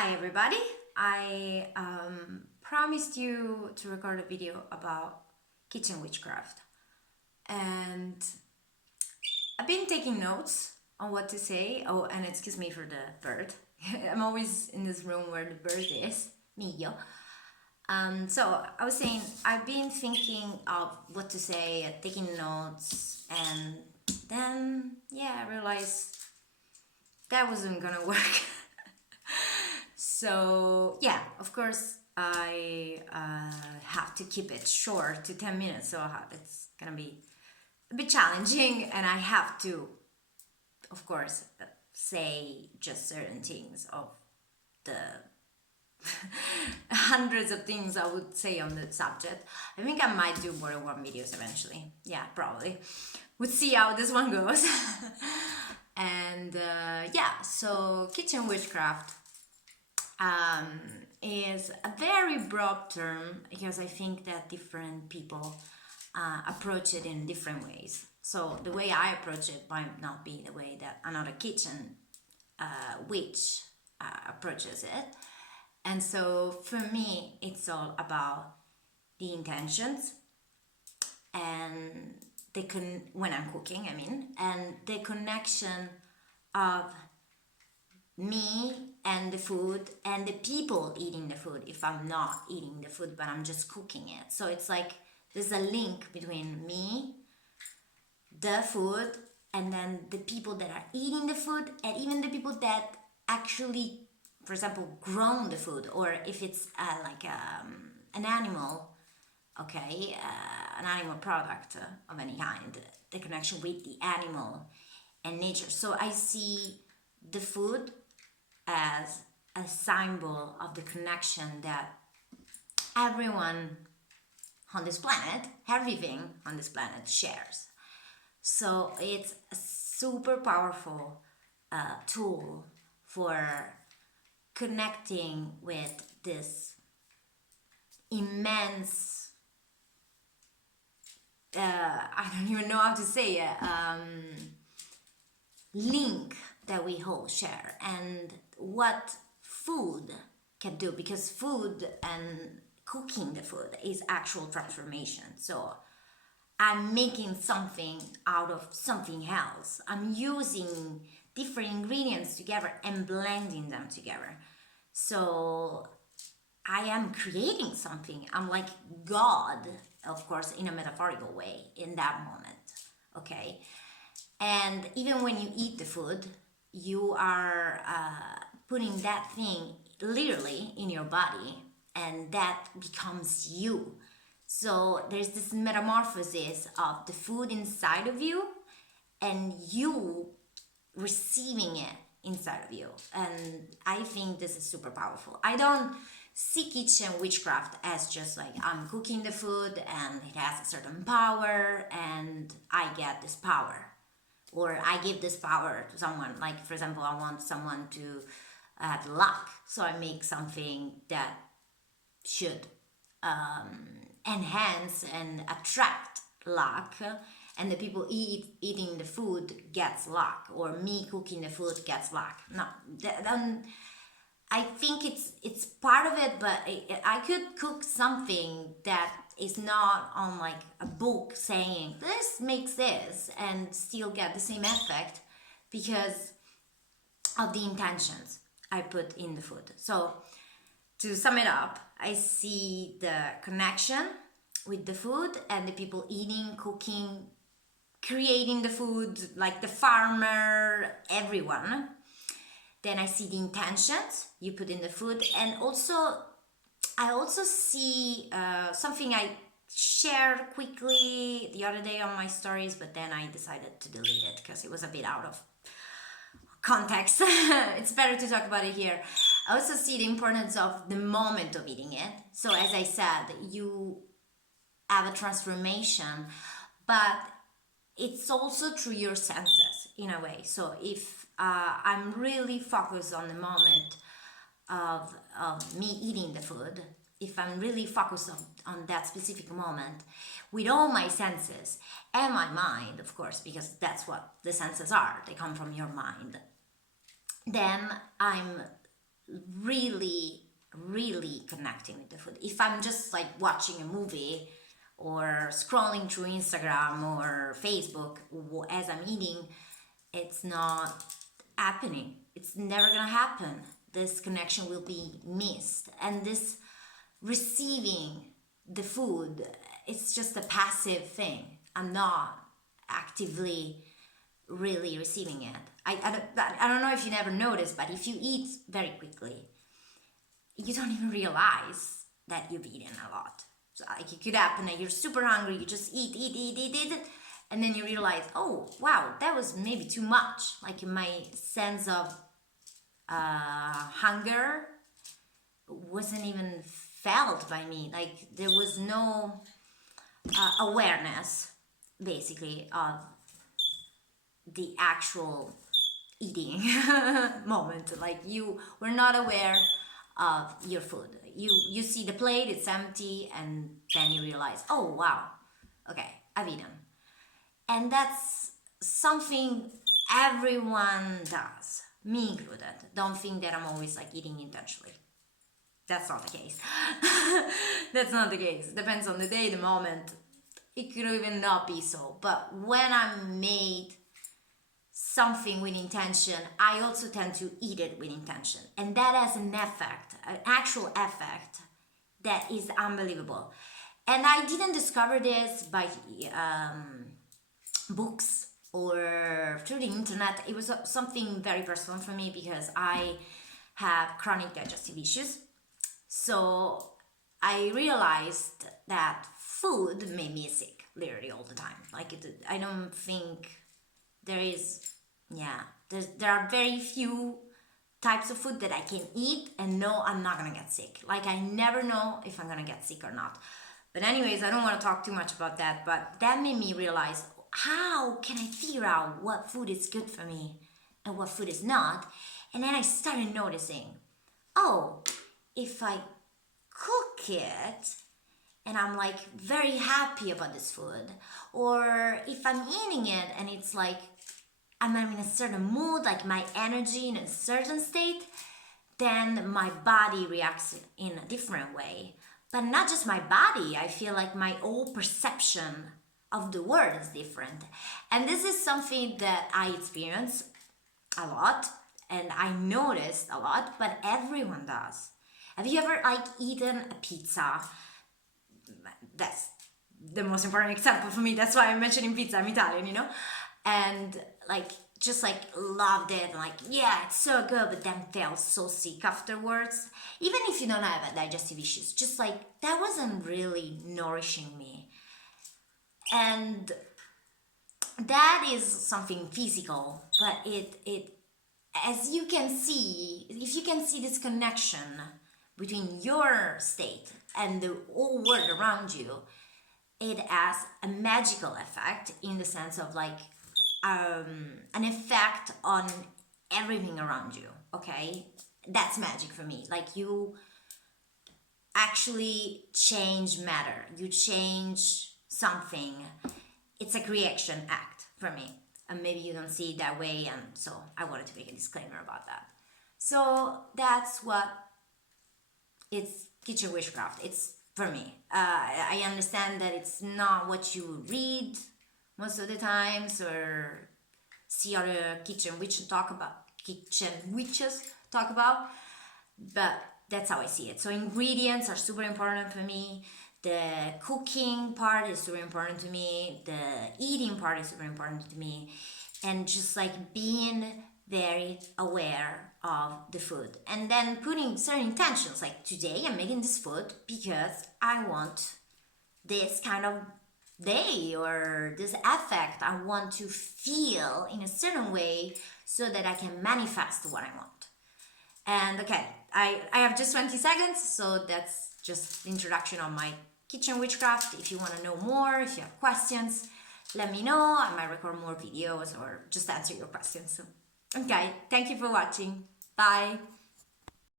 Hi everybody, I promised you to record a video about kitchen witchcraft, and I've been taking notes on what to say. Oh, and excuse me for the bird. I'm always in this room where the bird is, Mio. So I was saying I've been thinking of what to say, taking notes, and then I realized that wasn't gonna work. So of course I have to keep it short to 10 minutes, so it's gonna be a bit challenging, and I have to, of course, say just certain things of the hundreds of things I would say on the subject. I think I might do more than one videos eventually. Yeah, probably. We'll see how this one goes. And so kitchen witchcraft is a very broad term because I think that different people approach it in different ways. So the way I approach it might not be the way that another kitchen witch approaches it. And so for me, it's all about the intentions and when I'm cooking, and the connection of me and the food and the people eating the food if I'm not eating the food but I'm just cooking it. So it's like there's a link between me, the food, and then the people that are eating the food, and even the people that actually, for example, grown the food, or if it's an animal, an animal product of any kind, the connection with the animal and nature. So I see the food as a symbol of the connection that everyone on this planet, everything on this planet shares. So it's a super powerful tool for connecting with this immense, I don't even know how to say it, link that we all share, and what food can do, because food and cooking the food is actual transformation. So I'm making something out of something else. I'm using different ingredients together and blending them together. So I am creating something. I'm like God, of course, in a metaphorical way in that moment. Okay. And even when you eat the food, you are putting that thing literally in your body, and that becomes you. So there's this metamorphosis of the food inside of you and you receiving it inside of you. And I think this is super powerful. I don't see kitchen witchcraft as just like I'm cooking the food and it has a certain power and I get this power, or I give this power to someone. Like, for example, I want someone to have luck, so I make something that should enhance and attract luck, and the people eating the food gets luck, or me cooking the food gets luck. No, I think it's part of it, but I could cook something that is not on like a book saying this makes this and still get the same effect because of the intentions I put in the food. So to sum it up, I see the connection with the food and the people eating, cooking, creating the food, like the farmer, everyone. Then I see the intentions you put in the food, and I also see something I shared quickly the other day on my stories, but then I decided to delete it because it was a bit out of context. It's better to talk about it here. I also see the importance of the moment of eating it. So as I said, you have a transformation, but it's also through your senses in a way. So if I'm really focused on the moment of me eating the food, if I'm really focused on that specific moment with all my senses and my mind, of course, because that's what the senses are, they come from your mind, then I'm really, really connecting with the food. If I'm just like watching a movie or scrolling through Instagram or Facebook as I'm eating, it's not happening. It's never gonna happen. This connection will be missed. And this receiving the food, it's just a passive thing. I'm not actively really receiving it. I don't know if you never noticed, but if you eat very quickly, you don't even realize that you've eaten a lot. So like it could happen that you're super hungry, you just eat, and then you realize, oh wow, that was maybe too much. Like my sense of hunger wasn't even felt by me. Like there was no awareness, basically, of the actual eating moment. Like you were not aware of your food. You see the plate, it's empty, and then you realize, oh wow, okay, I've eaten. And that's something everyone does, me included. Don't think that I'm always like eating intentionally. That's not the case. That's not the case. Depends on the day, the moment. It could even not be so. But when I'm made something with intention, I also tend to eat it with intention. And that has an effect, an actual effect that is unbelievable. And I didn't discover this by books or through the internet. It was something very personal for me because I have chronic digestive issues. So I realized that food made me sick literally all the time. Like I don't think there is, there are very few types of food that I can eat and know I'm not gonna get sick. Like I never know if I'm gonna get sick or not. But anyways, I don't want to talk too much about that, but that made me realize, how can I figure out what food is good for me and what food is not? And then I started noticing, oh, if I cook it and I'm like very happy about this food, or if I'm eating it and it's like I'm in a certain mood, like my energy in a certain state, then my body reacts in a different way. But not just my body, I feel like my whole perception of the world is different. And this is something that I experience a lot and I noticed a lot, but everyone does. Have you ever like eaten a pizza? That's the most important example for me. That's why I'm mentioning pizza. I'm Italian, you know? And like just like loved it, like yeah, it's so good, but then felt so sick afterwards. Even if you don't have digestive issues, just like that wasn't really nourishing me. And that is something physical, but it as you can see, if you can see this connection between your state and the whole world around you, it has a magical effect in the sense of like an effect on everything around you. Okay, that's magic for me. Like you actually change matter, you change something. It's a creation act for me, and maybe you don't see it that way, and so I wanted to make a disclaimer about that. So that's what it's kitchen witchcraft. It's for me. I understand that it's not what you read most of the times or see other kitchen witches talk about, but that's how I see it. So ingredients are super important for me. The cooking part is super important to me. The eating part is super important to me. And just like being very aware of the food. And then putting certain intentions, like today I'm making this food because I want this kind of day or this affect. I want to feel in a certain way so that I can manifest what I want. And okay, I have just 20 seconds, so that's just the introduction on my kitchen witchcraft. If you want to know more, if you have questions, let me know. I might record more videos or just answer your questions. Okay, thank you for watching. Bye.